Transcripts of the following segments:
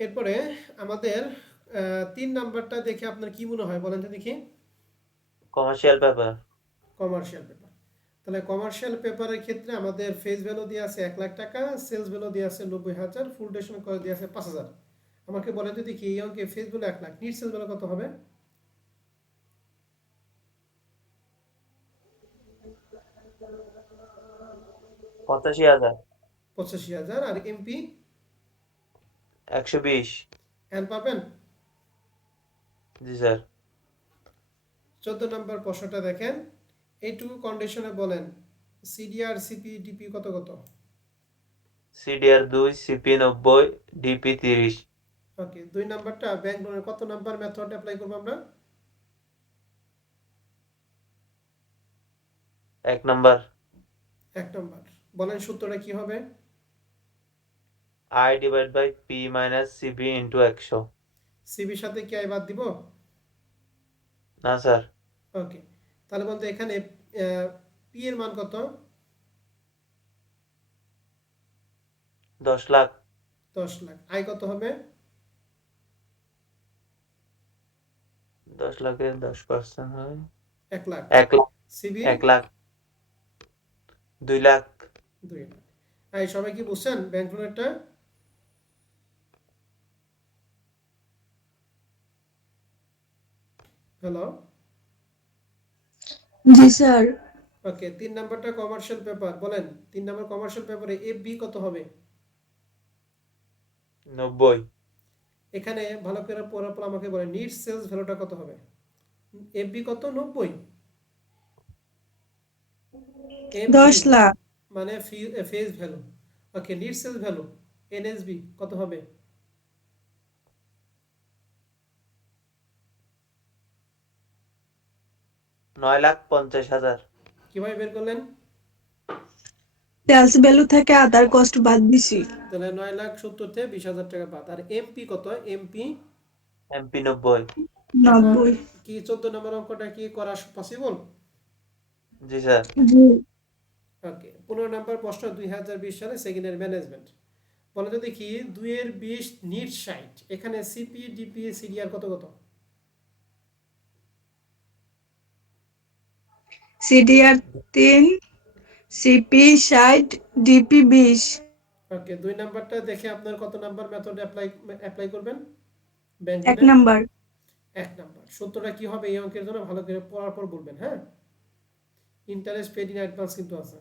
এরপরে আমাদের ৩ নাম্বারটা দেখে আপনার কি মনে হয় বলেন তো দেখি? Commercial paper. Commercial paper. তাহলে কমার্শিয়াল পেপারের ক্ষেত্রে আমাদের ফেস ভ্যালু দিয়ে আছে ১,০০,০০০ টাকা, সেলস ভ্যালু দিয়ে আছে ৯০,০০০, ফুল ডেশন কস্ট দিয়ে আছে ৫,০০০। আমাকে বলেন তো দেখি এই অঙ্কে ফেস ভ্যালু ১,০০,০০০, নিট সেলস ভ্যালু কত হবে? ৮৫,০০০। ৮৫,০০০। আর এমপি ১২০। এন পাবেন? জি স্যার। ১৪ নম্বর প্রশ্নটা দেখেন, এইটুকু কন্ডিশনে বলেন সিডিআর সিপি ডিপি কত কত? CDR ২, CP ৯০, DP ৩০। ওকে, ২ নাম্বারটা ব্যাংক লোনের কত নাম্বার মেথড অ্যাপ্লাই করবো আমরা? ১ নাম্বার। ১ নাম্বার। বলেন সূত্রটা কি হবে? I/P - CP * ১০০। সিবির সাথে কি আই বাদ দিব? না স্যার। ওকে, তাহলে বলতে এখানে পি এর মান কত? ১০ লাখ। ১০ লাখ। আই কত হবে? ১০ লাখের ১০% হয় ১ লাখ। ১ লাখ। সিবি ১ লাখ। ২ লাখ। ২ লাখ। আই সবাই কি বুঝছেন ব্যাংক লোনেরটা? হ্যালো? জি স্যার। ওকে, ৩ নাম্বারটা কমার্শিয়াল পেপার। বলেন ৩ নাম্বার কমার্শিয়াল পেপারে এফবি কত হবে? ৯০। এখানে ভালো করে পড়ার পর আমাকে বলেন নিট সেলস ভ্যালুটা কত হবে? এফবি কত? ৯০। ১০ এমভি লাখ। মানে ফেস ভ্যালু। ওকে, নিট সেলস ভ্যালু এনএসবি কত হবে? ৯,৫০,০০০। কিভাবে বের করলেন? সেলস ভ্যালু থেকে আদার কস্ট বাদ দিছি। তাহলে ৯,৭০,০০০ থেকে ২০,০০০ টাকা বাদ। আর এমপি কত? MP MP ৯০। এখন ৯০। কি ১৪ নম্বর অঙ্কটা কি করা পসিবল? জি স্যার। জি। ওকে, ১৫ নম্বর প্রশ্ন ২০২০ সালে সেকেন্ড ইয়ার ম্যানেজমেন্ট। বলে তো দেখি ২ এর ২০ নিট ৬০, এখানে সিপি ডিপি সিডিআর কত কত? CDR ৩, CP ৬০, DP ২০। ওকে, ২ নাম্বারটা দেখে আপনার কত নাম্বার মেথড অ্যাপ্লাই করবেন ব্যাংক ১ লোনে? নাম্বার। ১ নাম্বার। সূত্রটা কি হবে এই অঙ্কের জন্য ভালো করে পড়ার পর বলবেন, হ্যাঁ? ইন্টারেস্ট পেড ইন অ্যাডভান্স কিন্তু আছে।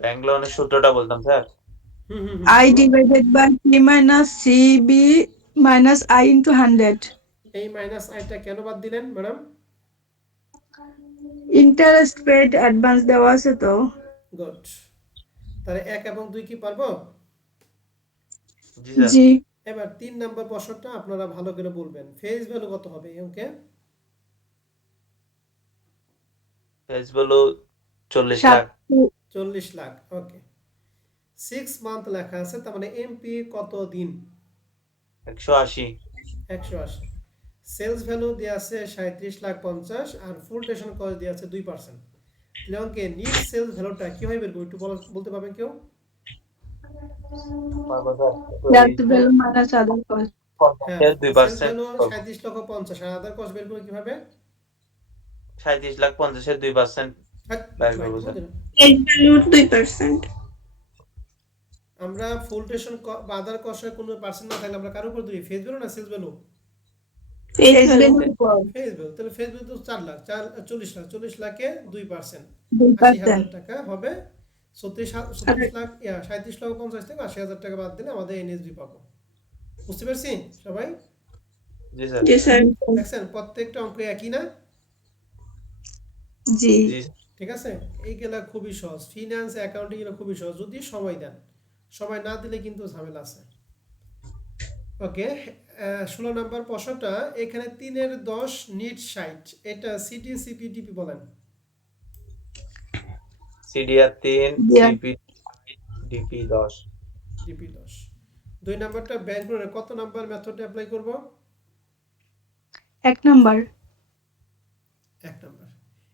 ব্যাংক লোনের সূত্রটা বলতাম স্যার। হুম হুম হুম, আই বলো। Divided by P minus CB minus I into 100। এই মাইনাস আইটা কেন বাদ দিলেন ম্যাডাম? ইন্টারেস্ট পেড অ্যাডভান্স দেওয়া আছে তো। গুড। তাহলে ১ এবং ২ কি পারবো? জি স্যার। জি। এবার ৩ নাম্বার প্রশ্নটা আপনারা ভালো করে বলবেন ফেস ভ্যালু কত হবে এই অঙ্কে? Face value ৪০ ৭। লাখ। ৪০ লাখ। ওকে, 6 মান্থ লেখা আছে, তার মানে এমপি কত দিন? ১৮০। ১৮০। সেলস ভ্যালু দেওয়া আছে ৩৭,৫০,০০০ আর ফুল টেশন কস্ট দেওয়া আছে ২%। তাহলে অঙ্কে নিট সেলস ভ্যালুটা কীভাবে বের করবো একটু বলতে পারবেন কেউ? পারবো স্যার। সেলস ভ্যালু মাইনাস আদার কস্ট। হ্যাঁ, ৫০ সেলস ২% ভ্যালু করব। ৩৭,৫০,০০০ আর আদার কস্ট বের করে কীভাবে? ৩৭,৫০,০০০ এর ২% বের রাইট করব স্যার। বলতে না। সেলস ভ্যালুর 2%। আমরা ফুল টেশন বা আদার কস্টের কোনো পার্সেন্ট না থাকলে আমরা কার উপর ধরি, ফেস ভ্যালু না সেলস ভ্যালু? ফেস ভ্যালুর উপর ফেস ভ্যালু। তাহলে ফেস ভ্যালু তো ৪ লাখ, ৪ ৪০ লাখ, ৪০ লাখে ২%, 2%। ৮০,০০০ টাকা হবে। ৩৬ লাখ ৩৭,৫০,০০০ থেকে ৮০,০০০ টাকা বাদ দিলে আমাদের এনএসবি পাবো। বুঝতে পারছি সবাই? জি স্যার। জি স্যার। দেখছেন প্রত্যেকটা অঙ্ক একই না? জি। জি ঠিক আছে, এইগুলা খুবই সহজ, ফিনান্স অ্যাকাউন্টিং এগুলো খুবই সহজ যদি সময় দেন। সময় না দিলে কিন্তু ঝামেলা আছে। ওকে, ১৬ নম্বর প্রশ্নটা এখানে ৩ এর ১০ নিট ৬০, এটা সিটি সিপি ডিপি বলেন। সিডিআর ৩, দিয়া সিপি, ডিপি ১০। ডিপি ১০। ২ নাম্বারটা ব্যাংক লোনের কত নাম্বার মেথডে অ্যাপ্লাই করব? ১ নাম্বার। ১ নাম্বার।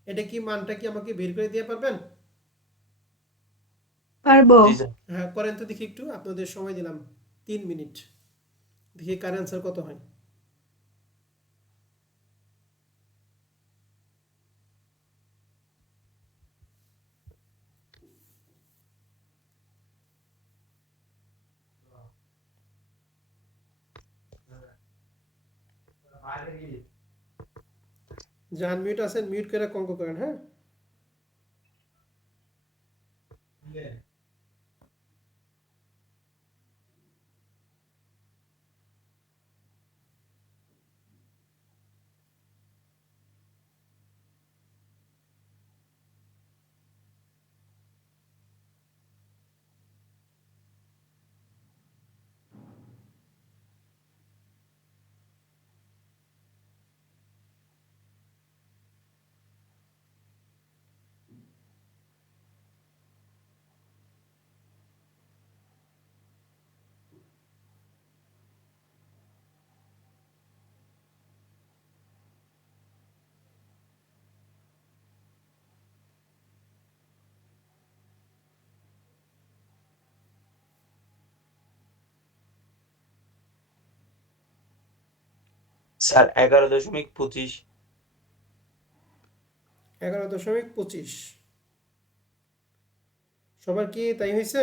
এটা কি মানটা কি আমাকে বের করে দিয়ে পারবেন? পারবো। জি স্যার। হ্যাঁ করেন তো দেখি একটু, আপনাদের সময় দিলাম 3 মিনিট, দেখি কার অ্যান্সার কত হয়। যে আনমিউট আছেন মিউট করে কঙ্ক করেন, হ্যাঁ। স্যার 11.25। 11.25। সবার কি তাই হয়েছে?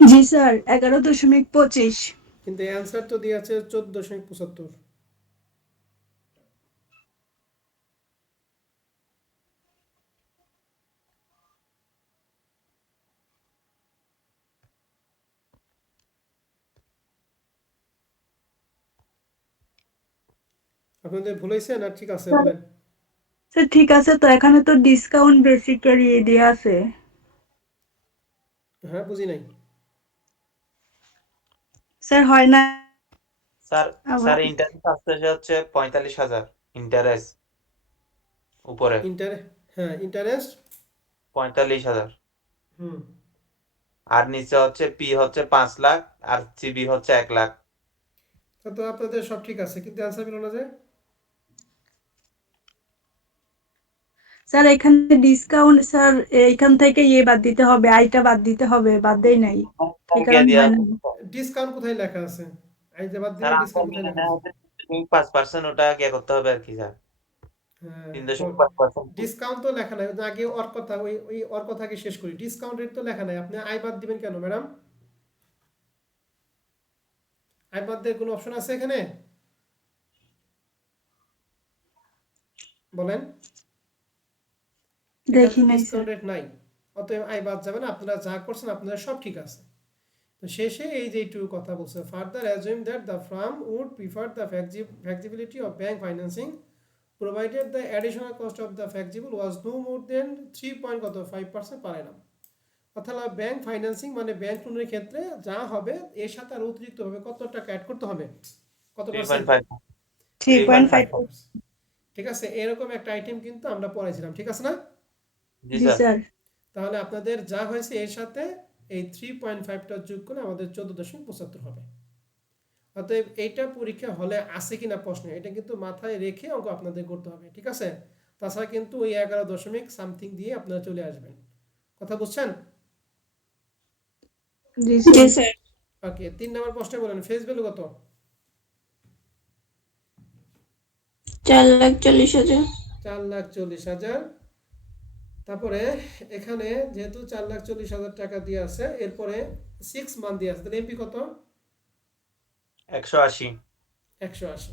জি স্যার, 11.25। কিন্তু অ্যান্সার তো দিয়ে আছে 14.75। আপনাদের ভুল হয়েছে না ঠিক আছে বলেন? স্যার ঠিক আছে, তো এখানে তো ডিসকাউন্ট বেসিক্যালি দেওয়া আছে। হ্যাঁ বুঝি নাই। স্যার হয় না স্যার আবার। স্যার ইন্টারেস্ট আসতেছে হচ্ছে 45,000 ইন্টারেস্ট উপরে। ইন্টার হ্যাঁ ইন্টারেস্ট। 45,000। হুম। আর নিচে হচ্ছে পি হচ্ছে 5 লাখ আর সিবি হচ্ছে 1 লাখ। তো আপনাদের সব ঠিক আছে কিন্তু অ্যান্সার মিলো না যে। স্যার এখানে ডিসকাউন্ট, স্যার এইখান থেকে বাদ দিতে হবে, আইটা বাদ দিতে হবে, বাদ দেই নাই, এই কে কারণে দেয়া হয় না। আছে? ডিসকাউন্ট কোথায় লেখা আছে? আইজাবাদ স্যার দিলে আমার ডিসকাউন্ট কোথায় লেখা এখানে আছে? হচ্ছে 5% ওটা কে করতে হবে আর কি স্যার। হ্যাঁ 3.5%। ডিসকাউন্ট তো লেখা নাই, ওই যে আগে ওর কথা ওই ওর কথাকে শেষ করি। ডিসকাউন্ট রেট তো লেখা নাই, আপনি আই বাদ দিবেন কেন ম্যাডাম? আই বাদ দেওয়ার কোনো অপশন আছে এখানে? বলেন। এখানে দেখি তো নাই স্যার। ডিসকাউন্ট রেট নাই, অতএব আই বাদ যাবে না। আপনারা যা করছেন আপনারা সব ঠিক আছে। তো শেষে এই যে একটু কথা বলছে, further assume that the firm would prefer the flexibility of bank financing provided the additional cost of the flexible was no more than 3.5% per annum। অর্থাৎ ব্যাংক ফাইন্যান্সিং মানে ব্যাংক লোনের ক্ষেত্রে যা হবে এর সাথে আর অতিরিক্তভাবে কত টাকা অ্যাড করতে হবে? কত পার্সেন্ট? 3.5। 3.5। 3.5। ঠিক আছে, এরকম একটা আইটেম কিন্তু আমরা পড়াইছিলাম, ঠিক আছে না? জি জি স্যার। স্যার। তাহলে আপনাদের যা হয়েছে এর সাথে এই 3.5টা যোগ করে আমাদের 14.75 হবে। অতএব এইটা পরীক্ষা হলে আছে কিনা প্রশ্ন, এটা কিন্তু মাথায় রেখে অঙ্ক আপনাদের করতে হবে, ঠিক আছে? তাছাড়া কিন্তু ওই 11 দিয়ে আপনারা চলে আসবেন। কথা বুঝছেন? জি জি স্যার। স্যার। ওকে, 3 নম্বর প্রশ্নে বলেন ফেস ভ্যালু কত? 4,40,000। 4,40,000। তারপরে এখানে যেহেতু 4,40,000 টাকা দিয়ে আছে, এরপরে 6 মান্থ দিয়ে আছে, তাহলে এমপি কত? 180। 180।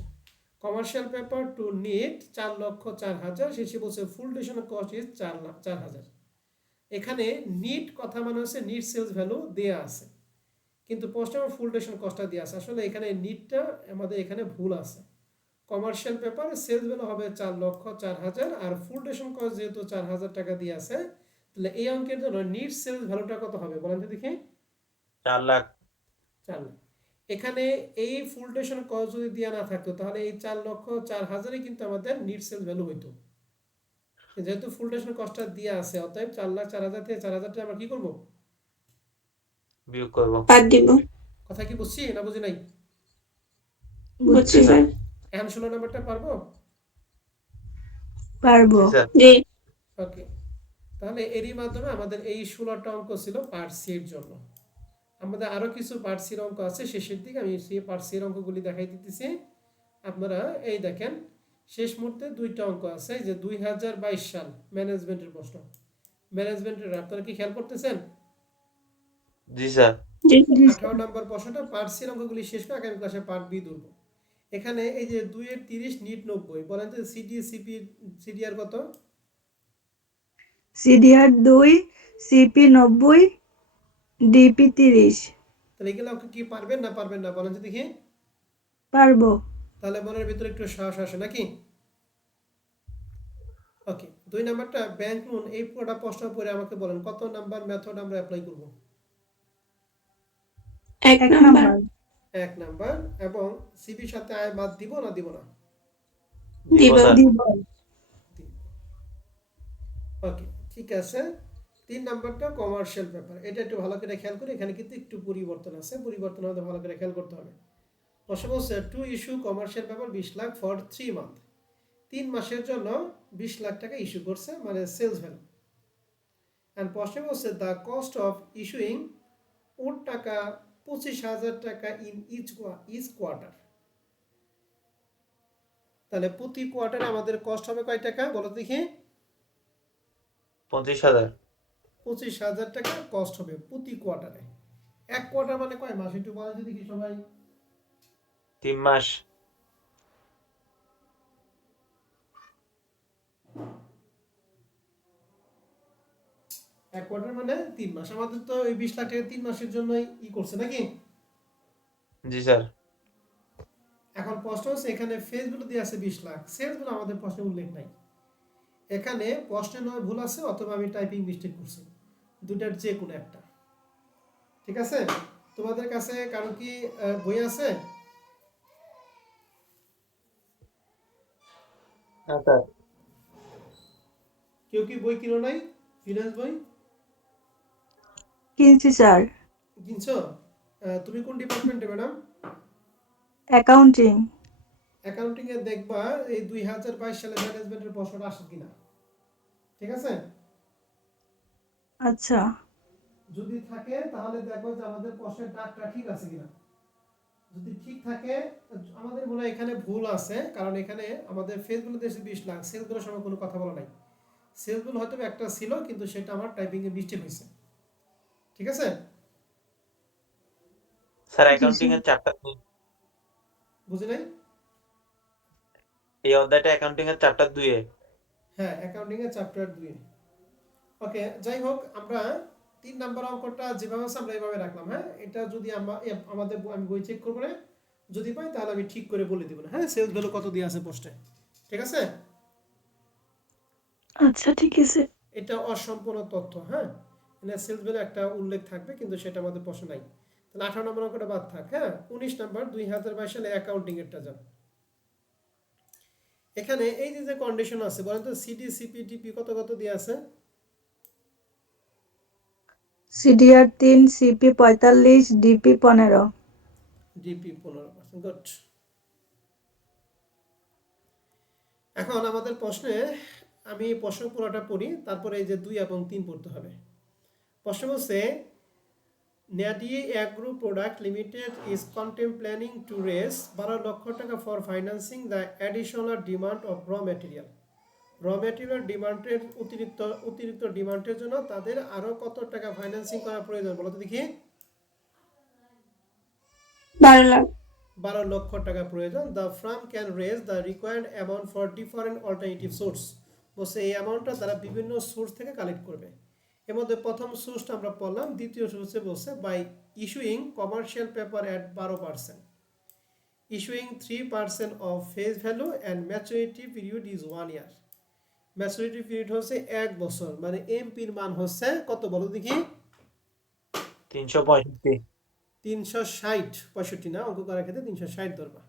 কমার্শিয়াল পেপার টু নিট 4,04,000, শেষে বলছে ফুল ডিউরেশন কস্ট ইজ 4,00,000। এখানে নিট কথা মানে হচ্ছে নিট সেলস ভ্যালু দেয়া আছে, কিন্তু পোস্ট আমার ফুল ডিউরেশন কস্টটা দেওয়া আছে। আসলে এখানে নিটটা আমাদের এখানে ভুল আছে। কমার্শিয়াল পেপারে সেলস ভ্যালু হবে 4,04,000 আর ফুল ডিউরেশন কস্ট যেহেতু 4,000 টাকা দিয়ে আছে, তাহলে এই অঙ্কের জন্য নিট সেলস ভ্যালুটা কত হবে বলেন তো দেখি? 4 লাখ। 4 লাখ। এখানে এই ফুল ডিউরেশন কস্ট যদি দেওয়া না থাকতো তাহলে এই 4,04,000 কিন্তু আমাদের নিট সেলস ভ্যালু হইতো। যেহেতু ফুল ডিউরেশন কস্টটা দেওয়া আছে, অতএব 4,04,000 থেকে 4,000 আমরা কি করব? বিয়োগ করব। বাদ দিব। কথা কি বুঝছি না বুঝি নাই? বুঝছি বুঝছি স্যার। এখন 16 নাম্বারটা পারবো? পারবো জি স্যার। জি। ওকে, তাহলে এরই মাধ্যমে আমাদের এই 16টা অঙ্ক ছিল পার্ট সি এর জন্য। আমাদের আরো কিছু পার্ট সির অঙ্ক আছে, শেষের দিকে আমি সেই পার্ট সির অঙ্কগুলি দেখাই দিতেছি। আপনারা এই দেখেন, শেষ মুহূর্তে দুইটা অঙ্ক আছে, যে 2022 সাল ম্যানেজমেন্টের প্রশ্ন। ম্যানেজমেন্টের আপনারা কি খেয়াল করতেছেন? জি স্যার। জি। 18 নম্বর প্রশ্নটা পার্ট সির অঙ্কগুলি শেষ করে আগামী ক্লাসে পার্ট বি ধরবো। এখানে এই যে 2 এর 30 নিট 90, বলেন তো সিডিআর কত? CDR 2, CP 90, DP 30। তাহলে এগুলো অঙ্ক কি পারবেন না পারবেন না বলেন তো দেখি। পারবো। তাহলে মনের ভিতরে একটু সাহস আসে নাকি? ওকে, 2 নাম্বারটা ব্যাংক লোন, এই পুরোটা প্রশ্ন পড়ে আমাকে বলেন কত নাম্বার মেথড আমরা অ্যাপ্লাই করব? 1 1 নাম্বার। নাম্বার। 1 নাম্বার। এবং সিবির সাথে আয় বাদ দিব না দিব না? দিব দিব। স্যার। দিব। ওকে, ঠিক আছে। 3 নাম্বারটা কমার্শিয়াল পেপার, এটা একটু ভালো করে খেয়াল করে, এখানে কিন্তু একটু পরিবর্তন আছে, পরিবর্তন আমাদের ভালো করে খেয়াল করতে হবে। প্রশ্ন বলছে to issue commercial paper 20 lakh for 3 month, 3 মাসের জন্য 20 লাখ টাকা ইস্যু করছে, মানে সেলস ভ্যালু। অ্যান্ড প্রশ্ন বলছে দ্য কস্ট অফ ইস্যুইং ওর টাকা 25,000 টাকা ইন ইচ কোয়ার্টার। তাহলে প্রতি কোয়ার্টারে আমাদের কস্ট হবে কয় টাকা বলো দেখি? 25,000। 25,000 টাকা কস্ট হবে প্রতি কোয়ার্টারে। এক কোয়ার্টার মানে কয় মাস একটু বলেন তো দেখি সবাই। 3 মাস। এক কোয়ার্টার মানে 3 মাস। আমাদের তো এই 20 লাখ টাকা 3 মাসের জন্যই করছে নাকি? জি স্যার। এখন প্রশ্ন হচ্ছে এখানে ফেসগুলো দিয়ে আছে 20 লাখ, সেলসগুলো আমাদের প্রশ্নে উল্লেখ নাই। এখানে প্রশ্নে নয় ভুল আছে, অথবা আমি টাইপিং মিস্টেক করছি, দুটার যে কোনো একটা। ঠিক আছে, তোমাদের কাছে কারো কি বই আছে? হ্যাঁ স্যার। কেউ কি বই কিনো নাই? ফিনান্স বই কিনছি স্যার। কিনছো? তুমি কোন ডিপার্টমেন্টে ম্যাডাম? অ্যাকাউন্টিং। অ্যাকাউন্টিং এ দেখবা এই 2022 সালে ম্যানেজমেন্টের প্রশ্নটা আসে কিনা। ঠিক আছে, আচ্ছা। যদি থাকে তাহলে দেখো যে আমাদের প্রশ্নের দাগটা ঠিক আছে কিনা। যদি ঠিক থাকে, আমাদের মনে হয় এখানে ভুল আছে, কারণ এখানে আমাদের ফেসগুলো দেশে 20 লাখ, সেলগুলোর সময় কোনো কথা বলা নাই। সেলগুলো হয়তো একটা ছিল, কিন্তু সেটা আমার টাইপিং এ মিস্টেক হয়েছে। ঠিক আছে, স্যার জি অ্যাকাউন্টিং স্যার। এর চ্যাপ্টার 2। বুঝে নাই? এই অধ্যায়টা অ্যাকাউন্টিং এর চ্যাপ্টার 2 এ। হ্যাঁ, অ্যাকাউন্টিং এর চ্যাপ্টার 2। ওকে, যাই হোক, আমরা 3 নাম্বার অঙ্কটা যেভাবে আছে আমরা এইভাবে রাখলাম। হ্যাঁ, এটা যদি আমাদের আমি বই চেক করবো না, যদি পাই তাহলে আমি ঠিক করে বলে দিব না। হ্যাঁ, সেলস ভ্যালু কত দিয়ে আছে পোস্টে। ঠিক আছে, আচ্ছা ঠিক আছে। এটা অসম্পূর্ণ তথ্য। হ্যাঁ, এখানে সেলস ভ্যালু একটা উল্লেখ থাকবে, কিন্তু সেটা আমাদের প্রশ্ন নাই। তাহলে 18 নম্বর অঙ্কটা বাদ থাক। হ্যাঁ, 19 নাম্বার 2022 সালে অ্যাকাউন্টিং এরটা যান। এখানে এই যে কন্ডিশন আছে, বলেন তো সিডি সিপি ডিপি কত কত দিয়ে আছে? CDR 3, CP 45, DP 15। DP 15%। Good. এখন আমাদের প্রশ্নে, আমি প্রশ্ন পুরোটা পড়ি, তারপরে এই যে 2 এবং 3 পড়তে হবে। প্রশ্ন বলছে নেডি agro product limited is contemplating to raise 12 লক্ষ taka for financing the additional demand of raw material. Raw material ডিমান্ডের অতিরিক্ত ডিমান্ডের জন্য তাদের আরো কত টাকা ফাইন্যান্সিং করা প্রয়োজন বলো তো দেখি? 12 লাখ। 12 লক্ষ টাকা প্রয়োজন। The firm can raise the required amount for different alternative source. বলছে এই অ্যামাউন্টটা তারা বিভিন্ন সোর্স থেকে কালেক্ট করবে। এর মধ্যে প্রথম সোর্সটা আমরা পড়লাম, দ্বিতীয় সোর্সে বলছে by issuing commercial paper at 12%, issuing 3% of face value and maturity period is 1 year. Maturity period হচ্ছে 1 বছর, মানে এমপির মান হচ্ছে কত বলো দেখি? 365। 360, 65 না, অঙ্ক করার ক্ষেত্রে 360 ধরবা।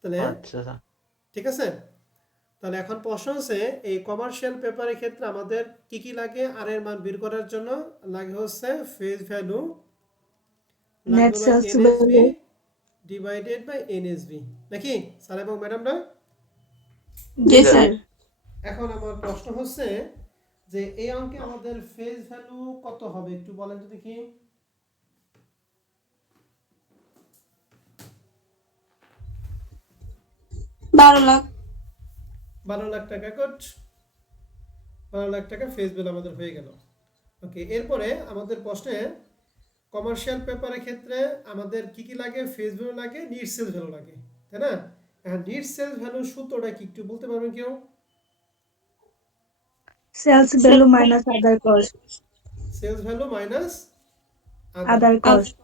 তাহলে আচ্ছা স্যার। ঠিক আছে, তাহলে এখন প্রশ্ন হচ্ছে এই কমার্শিয়াল পেপারের ক্ষেত্রে আমাদের কি কি লাগে? আর এর মান বের করার জন্য লাগে হচ্ছে ফেস ভ্যালু, নেট লাগবে হলো sales NSV, value. Divided by NSV, নাকি স্যার এবং ম্যাডামরা? জি স্যার। স্যার। এখন আমার প্রশ্ন হচ্ছে যে এই অঙ্কে আমাদের ফেস ভ্যালু কত হবে একটু বলেন তো দেখি। 12 লাখ। 12 লাখ টাকা, গুড। 12 লাখ টাকা ফেস ভ্যালু আমাদের হয়ে গেল। ওকে, এরপরে আমাদের প্রশ্নে কমার্শিয়াল পেপারের ক্ষেত্রে আমাদের কি কি লাগে? ফেস ভ্যালু লাগে, নিট সেলস ভ্যালু লাগে, তাই না? এখন নিট সেলস ভ্যালুর সূত্রটা কি একটু বলতে পারবেন কেউ? সেলস ভ্যালু মাইনাস আদার কস্ট। সেলস ভ্যালু মাইনাস আদার কস্ট।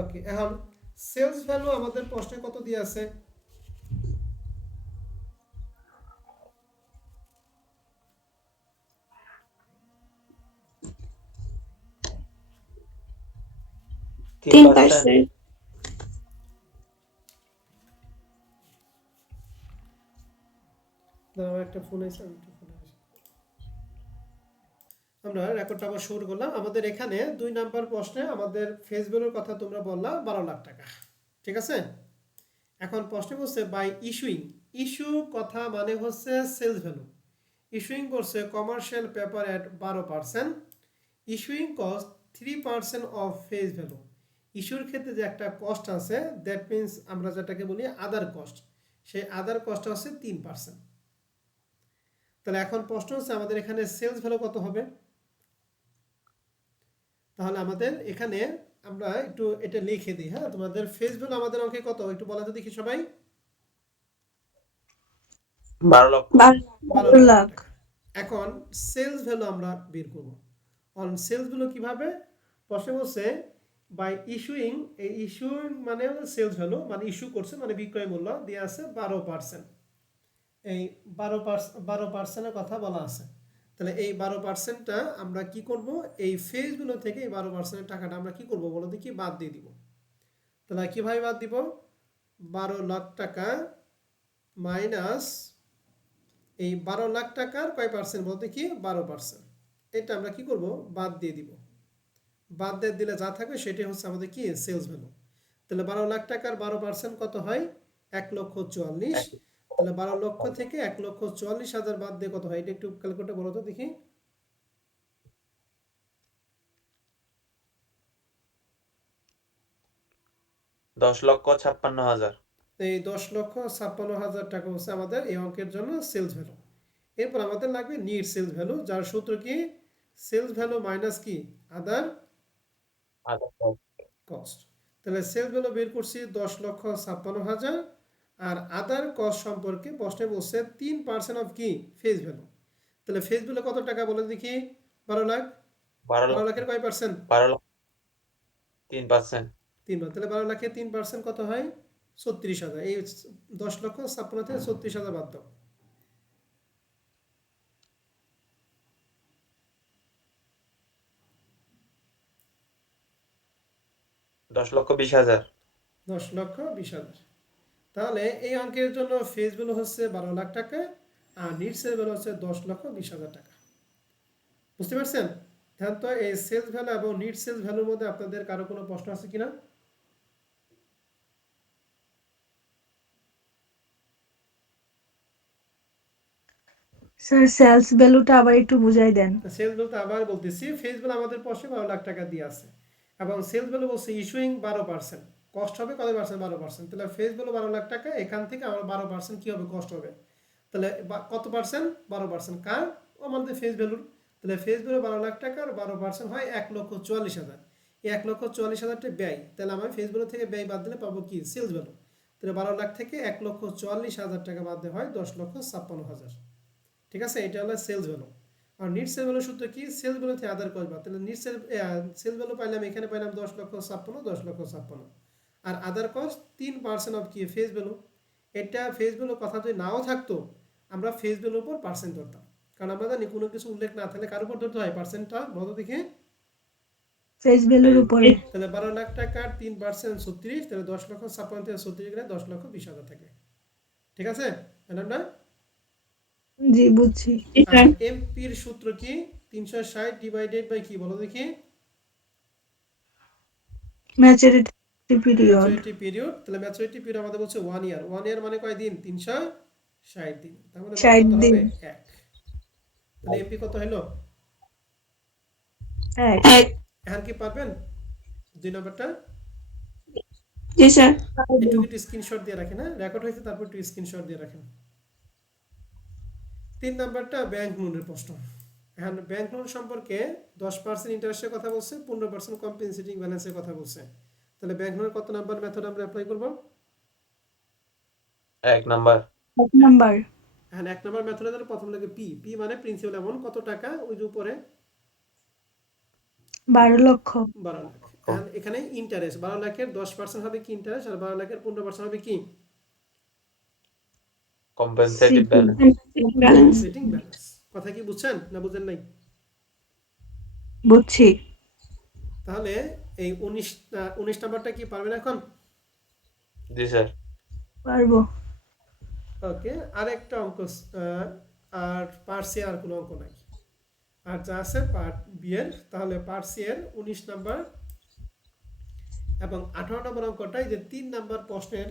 ওকে, এখন সেলস ভ্যালু আমাদের প্রশ্নে কত দিয়ে আছে? তিন 3%। পার্সেন্ট। আমার একটা ফোন আছে, আমি একটু ফোনে আসি। আমরা রেকর্ডটা আবার শুরু করলাম। আমাদের এখানে 2 নাম্বার প্রশ্নে আমাদের ফেস ভ্যালুর কথা তোমরা বললা 12 লাখ টাকা, ঠিক আছে? এখন প্রশ্ন বলছে বাই ইস্যুইং। ইস্যু কথা মানে হচ্ছে সেলস ভ্যালু। ইস্যুইং করছে commercial paper at 12%। Issuing cost 3% of face value. ইস্যুর ক্ষেত্রে যে একটা কস্ট আছে, দ্যাট মিনস আমরা যেটাকে বলি আদার কস্ট, সেই আদার কস্ট হচ্ছে 3%। তাহলে এখন প্রশ্ন হচ্ছে আমাদের এখানে সেলস ভ্যালু কত হবে? তাহলে আমাদের এখানে আমরা একটু এটা লিখে দিই। হ্যাঁ, তোমাদের ফেস ভ্যালু আমাদের অঙ্কে কত একটু বলা তো দেখি সবাই। 12 লক্ষ। 12 লাখ। টাকা। এখন সেলস ভ্যালু আমরা বের করব। অন সেলস ভ্যালু কিভাবে? প্রশ্ন বলছে বাই ইস্যুইং। এই ইস্যুইং মানে সেলস ভ্যালু, মানে ইস্যু করছে মানে বিক্রয় মূল্য দিয়ে আছে 12%। এই 12%-এর কথা বলা আছে। তাহলে এই 12%টা আমরা কি করব? এই ফেজগুলো থেকে এই 12%-এর টাকাটা আমরা কি করব বলো দেখি, বাদ দিয়ে দিব। তাহলে কিভাবে বাদ দিব? 12 লাখ টাকা মাইনাস এই 12 লাখ টাকার কয় পার্সেন্ট বলতে কি 12%, এটা আমরা কি করব? বাদ দিয়ে দিব। বাদ দিয়ে দিলে যা থাকবে সেটাই হচ্ছে আমাদের কি সেলস ভ্যালু। তাহলে 12 লাখ টাকার 12% কত হয়? 1,44,000। তাহলে 12 লক্ষ থেকে 1,44,000 বাদ দিয়ে কত হয়? এটা একটু ক্যালকুলেটর বলো তো দেখি। 10,56,000। এই 10,56,000 টাকা হচ্ছে আমাদের এই অঙ্কের জন্য সেলস ভ্যালু। এরপর আমাদের লাগবে নিট সেলস ভ্যালু, যার সূত্র কি সেলস ভ্যালু মাইনাস কি আদার কস্ট। তাহলে সেলস ভ্যালু বের করছি 10,56,000, আর আদার কস্ট সম্পর্কে প্রশ্নে বলছে 3% অফ কি ফেস ভ্যালু। তাহলে ফেস ভ্যালু কত টাকা বলে দেখি? 12 লাখ। 12 12 লক্ষ। লাখের কয় পার্সেন্ট? 12 লক্ষ 3%। 3 তাহলে 12 লাখের 3% কত হয়? 36,000। এই 10,56,000 থেকে 36,000 বাদ দাও। 10,20,000। 10,20,000। তাহলে এই অঙ্কের জন্য ফেস ভ্যালু হচ্ছে 12 লাখ টাকা, আর নিটসের ভ্যালু হচ্ছে 10,20,000 টাকা। বুঝতে পারছেন? ধ্যান তো এই সেলস ভ্যালু এবং নিট সেলস ভ্যালুর মধ্যে আপনাদের কারো কোনো প্রশ্ন আছে কিনা? স্যার সেলস ভ্যালুটা আবার একটু বুঝাই দেন। সেলস ভ্যালু আবার বলতেছি, ফেস ভ্যালু আমাদের প্রশ্নে 12 লাখ টাকা দিয়ে আছে, এবং সেলস ভ্যালু বলছে ইস্যুইং 12%, কস্ট হবে কত পার্সেন্ট? 12%। তাহলে ফেস ভ্যালু 12 লাখ টাকা, এখান থেকে আমার 12% কি হবে? কস্ট হবে। তাহলে কত পার্সেন্ট? 12%। কার? আমাদের ফেস ভ্যালুর। তাহলে ফেস ভ্যালু 12 লাখ টাকার 12% হয় 1,44,000। এই 1,44,000টা ব্যয়। তাহলে আমার ফেস ভ্যালু থেকে ব্যয় বাদ দিলে পাবো কি সেলস ভ্যালু। তাহলে 12 লাখ থেকে 1,44,000 টাকা বাদ দিয়ে হয় 10,56,000। ঠিক আছে, এটা হলো সেলস ভ্যালু। আর নিট সেল ভ্যালু সূত্র কি? সেলস ভ্যালু থেকে আদার কস্ট বাদ। তাহলে নিট সেলস ভ্যালু পাইলাম, এখানে পাইলাম 10,56,000, আর আদার কস্ট 3% অফ কি ফেস ভ্যালু। এটা ফেস ভ্যালু কথা যদি নাও থাকতো, আমরা ফেস ভ্যালুর উপর পার্সেন্ট ধরতাম, কারণ আমরা জানি কোনো কিছু উল্লেখ না থাকলে কার উপর ধরতে হয় পার্সেন্টটা, বলো দেখি। ফেস ভ্যালুর উপরে। তাহলে 12 লাখ টাকার 3% 36, তাহলে 10,56,000 থেকে 36 গেলে 10,20,000 থাকে। ঠিক আছে ম্যাডাম না? জি বুঝছি। আর এমপির সূত্র কি? 360 ডিভাইডেড বাই কি বলো দেখি? ম্যাচুরিটি পিরিয়ড ম্যাচুরিটি পিরিয়ড, তাহলে ম্যাচুরিটি পিরিয়ড আমাদের বলছে 1 ইয়ার। 1 ইয়ার মানে কয় দিন? 360 দিন। তার মানে মান 60 কত দিন। হবে? 1। তাহলে এমপি কত হলো? 1 এক। এখন কি পারবেন 2 নাম্বারটা? জি স্যার। একটু একটু স্ক্রিনশট দিয়ে রাখেন, হ্যাঁ রেকর্ড হয়েছে, তারপর একটু স্ক্রিনশট দিয়ে রাখেন। 3 নাম্বারটা ব্যাংক লোনের প্রশ্ন। এখন ব্যাংক লোন সম্পর্কে 10% ইন্টারেস্টের কথা বলছে, 15% কম্পেনসেটিং ব্যালেন্সের কথা বলছে। তাহলে ব্যাংক লোনের কত নাম্বার মেথড আমরা অ্যাপ্লাই করব? 1 নাম্বার। 1 নাম্বার। এখন 1 নাম্বার মেথডে ধরো প্রথম লাগে পি, পি মানে প্রিন্সিপাল অ্যামাউন্ট কত টাকা, ওই যে উপরে 12 লক্ষ। 12 লাখ। এখন এখানে ইন্টারেস্ট 12 লাখের 10% হবে কি ইন্টারেস্ট, আর 12 লাখের 15% হবে কি কম্পেনসেটিভ CP balance. Balance. Setting balance. কথা কি বুঝছেন না বুঝেন নাই? বুঝছি। তাহলে এই 19 নাম্বারটা কি পারবেন এখন? জি স্যার। পারবো। ওকে, আরেকটা অঙ্ক আর পার্ট সি আর কোনো অঙ্ক নাই, আর যা আছে পার্ট বি এর। তাহলে পার্ট সি এর 19 নাম্বার এবং 18 নম্বর অঙ্কটাই যে 3 নাম্বার প্রশ্নের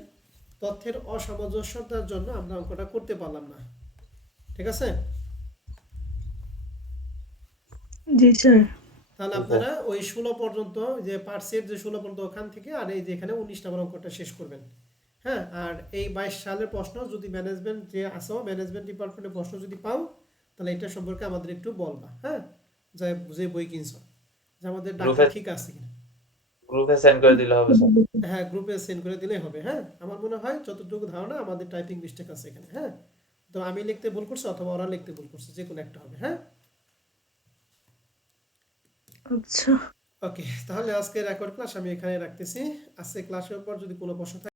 তথ্যের অসামঞ্জস্যতার জন্য আমরা অঙ্কটা করতে পারলাম না। ঠিক আছে? জি স্যার। তাহলে আপনারা ওই 16 পর্যন্ত, যে পার্ট সি এর যে 16 পর্যন্ত ওখান থেকে, আর এই যে এখানে 19 নম্বর অঙ্কটা শেষ করবেন। হ্যাঁ, আর এই 22 সালের প্রশ্ন যদি ম্যানেজমেন্ট যে আসো, ম্যানেজমেন্ট ডিপার্টমেন্টের প্রশ্ন যদি পাও, তাহলে এটা সম্পর্কে আমাদের একটু বলবা। হ্যাঁ, যে বই কিনছো, যে আমাদের ডাটা গ্রুপে ঠিক আছে কিনা। গ্রুপে সেন্ড করে দিলে হবে স্যার। হ্যাঁ, গ্রুপে সেন্ড করে দিলেই হবে। হ্যাঁ, আমার মনে হয় যতটুকু ধারণা আমাদের টাইপিং মিস্টেক আছে এখানে। হ্যাঁ, তো আমি লিখতে ভুল করছি অথবা ওরা লিখতে ভুল করছে, যে কোনো একটা হবে। হ্যাঁ, আচ্ছা। ওকে, তাহলে আজকে রেকর্ড ক্লাস আমি এখানে রাখতেছি। আজকে ক্লাসের পর যদি কোনো প্রশ্ন থাকে